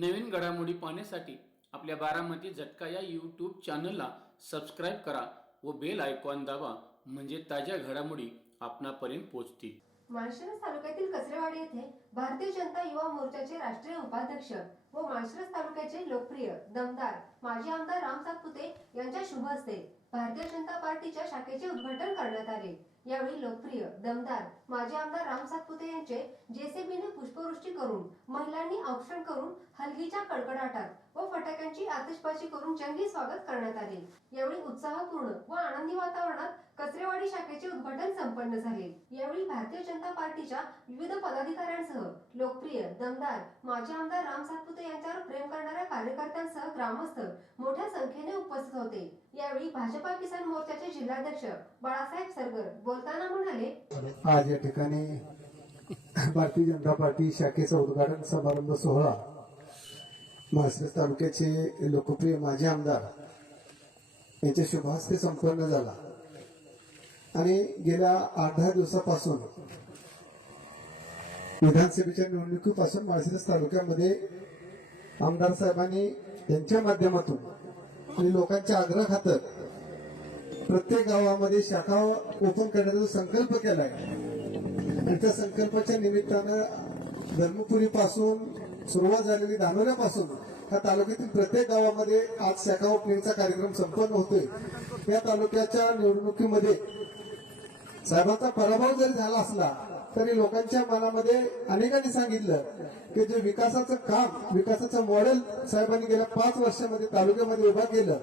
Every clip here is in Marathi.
नवीन घडामोडी पाहण्यासाठी आपल्या बारामती झटका या यूट्यूब चॅनलला सबस्क्राईब करा व बेल आयकॉन दाबा म्हणजे ताज्या घडामोडी आपणापर्यंत पोहोचतील. माळशिरस तालुक्यातील कचरेवाडी येथे भारतीय जनता युवा मोर्चाचे राष्ट्रीय उपाध्यक्ष व माळशिरस तालुक्याचे लोकप्रिय दमदार माजी आमदार राम सातपुते यांच्या शुभ हस्ते भारतीय जनता पार्टीच्या शाखेचे उद्घाटन करण्यात आले. यावेळी लोकप्रिय दमदार माजी आमदार राम सातपुते जेसीबीने पुष्पवृष्टी करून महिलांनी औक्षण करून हलगीच्या कडकडाटात व फटाक्यांची आतिषबाजी करून जंगी स्वागत करण्यात आले. यावेळी उत्साहपूर्ण व आनंदी वातावरणात कचरेवाडी शाखेचे उद्घाटन संपन्न झाले. यावेळी भारतीय जनता पार्टीच्या विविध पदाधिकाऱ्यांसह लोकप्रिय दमदार माजी आमदार राम सातपुते यांच्यावर प्रेम करणाऱ्या कार्यकर्त्यांसह ग्रामस्थ मोठ्या संख्येने उपस्थित होते. यावेळी भाजपा किसान मोर्चाचे जिल्हाध्यक्ष बाळासाहेब सरगर बोलताना म्हणाले आज या ठिकाणी भारतीय जनता पार्टी शाखेचा उद्घाटन समारंभ सोहळा माळशिरस तालुक्याचे लोकप्रिय माजी आमदार यांच्या शुभहस्ते संपन्न झाला. आणि गेल्या आठ दहा दिवसापासून विधानसभेच्या निवडणुकीपासून माळशिरस तालुक्यामध्ये आमदार साहेबांनी यांच्या माध्यमातून आणि लोकांच्या आग्रह खातर प्रत्येक गावामध्ये शाखा ओपन करण्याचा संकल्प केला आहे संकल्पाच्या निमित्तानं धर्मपुरी पासून सुरुवात झालेली धानोऱ्यापासून ह्या तालुक्यातील प्रत्येक गावामध्ये आज शाखा ओपनिंगचा कार्यक्रम संपन्न होतोय. या तालुक्याच्या निवडणुकीमध्ये साहेबांचा पराभव जरी झाला असला तरी लोकांच्या मनामध्ये अनेकांनी सांगितलं की जे विकासाचं काम विकासाचं मॉडेल साहेबांनी गेल्या पाच वर्षामध्ये तालुक्यामध्ये उभा केलं.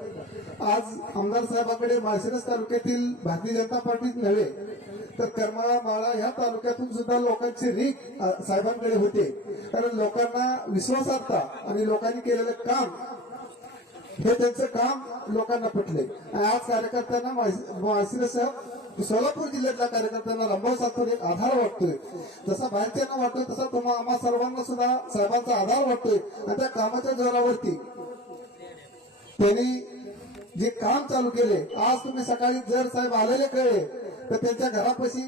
आज आमदार साहेबांकडे माळशिरस तालुक्यातील भारतीय जनता पार्टीच नव्हे तर करमाळा माळा ह्या तालुक्यातून सुद्धा लोकांची रीक साहेबांकडे होते. कारण लोकांना विश्वासार्हता आणि लोकांनी केलेलं काम हे त्यांचं काम लोकांना पटले. आज कार्यकर्त्यांना माळशिरसह सोलापूर जिल्ह्यातल्या कार्यकर्त्यांना रंभाव सातपूर एक आधार वाटतोय. जसा बाहेरच्यांना वाटतोय तसा तुम्हाला आम्हा सर्वांना सुद्धा साहेबांचा आधार वाटतोय. आणि त्या कामाच्या जोरावरती त्यांनी जे काम चालू केले आज तुम्ही सकाळी जर साहेब आलेले कळले तर त्यांच्या घरापाशी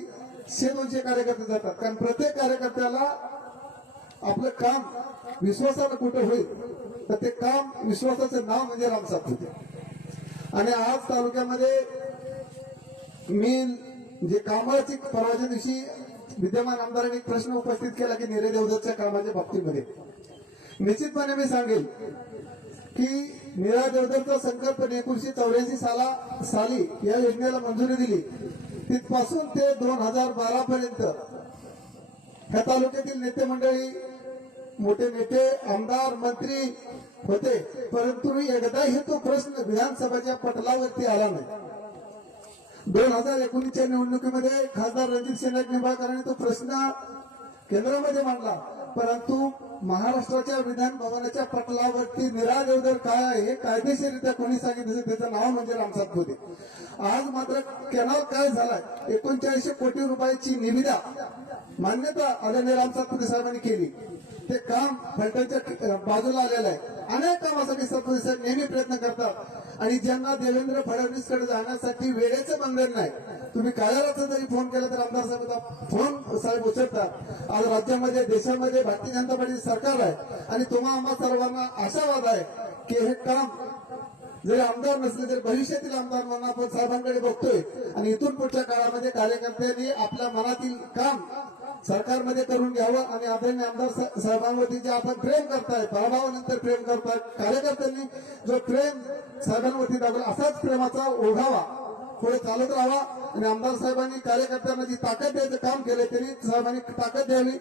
शे दोनशे कार्यकर्ते जातात. कारण प्रत्येक कार्यकर्त्याला आपलं काम विश्वासानं कुठं होईल तर ते काम विश्वासाचं नाव म्हणजे राम सातपुते. आणि आज तालुक्यामध्ये मी जे कामाची परवाच्या दिवशी विद्यमान आमदारांनी प्रश्न उपस्थित केला की निरे देवदत्तच्या कामाच्या बाबतीमध्ये. निश्चितपणे मी सांगेल की निरा देवदत्तचा संकल्प एकोणीशे चौऱ्याऐंशी साला साली या योजनेला मंजुरी दिली. तिथपासून ते दोन हजार बारा पर्यंत. ह्या तालुक्यातील नेते मंडळी मोठे नेते आमदार मंत्री होते. परंतु एकदाही तो प्रश्न विधानसभेच्या पटलावरती आला नाही. दोन हजार एकोणीसच्या निवडणुकीमध्ये खासदार रणजित सिन्हा निंबाळकरांनी तो प्रश्न केंद्रामध्ये मांडला. परंतु महाराष्ट्राच्या विधान भवनाच्या पटलावरती निरादेवदर काय आहे हे कायदेशीररित्या कोणी सांगितलं त्याचं नाव म्हणजे रामसात होते आज मात्र केनाव काय झालाय? एकोणचाळीसशे कोटी रुपयाची निविदा मान्यता आदरणीय रामसात साहेबांनी केली. ते काम फलटणच्या बाजूला आलेलं आहे. अनेक कामासाठी सातपुते साहेब नेहमी प्रयत्न करतात. आणि ज्यांना देवेंद्र फडणवीसकडे जाण्यासाठी वेळेचं बंधन नाही तुम्ही कार्यालयाचा जरी फोन केला तर आमदार साहेब फोन साहेब उचलतात. आज राज्यामध्ये देशामध्ये भारतीय जनता पार्टी सरकार आहे आणि तुम्हा आम्हा सर्वांना आशावाद आहे की हे काम जरी आमदार नसले तरी भविष्यातील आमदार म्हणून आपण साहेबांकडे बघतोय. आणि इथून पुढच्या काळामध्ये कार्यकर्त्यांनी आपल्या मनातील काम सरकारमध्ये करून घ्यावं आणि आदरणीय आमदार साहेबांवरती जे आपण प्रेम करताय पराभवानंतर प्रेम करताय कार्यकर्त्यांनी जो प्रेम साहेबांवरती दाखवला असाच प्रेमाचा ओढावा पुढे चालत राहावा आणि आमदार साहेबांनी कार्यकर्त्यांना जी ताकद द्यायचं काम केलं तरी साहेबांनी ताकद द्यावी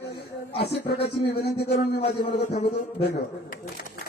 अशी प्रकारची मी विनंती करून मी माझी मुलगा थांबवतो. धन्यवाद.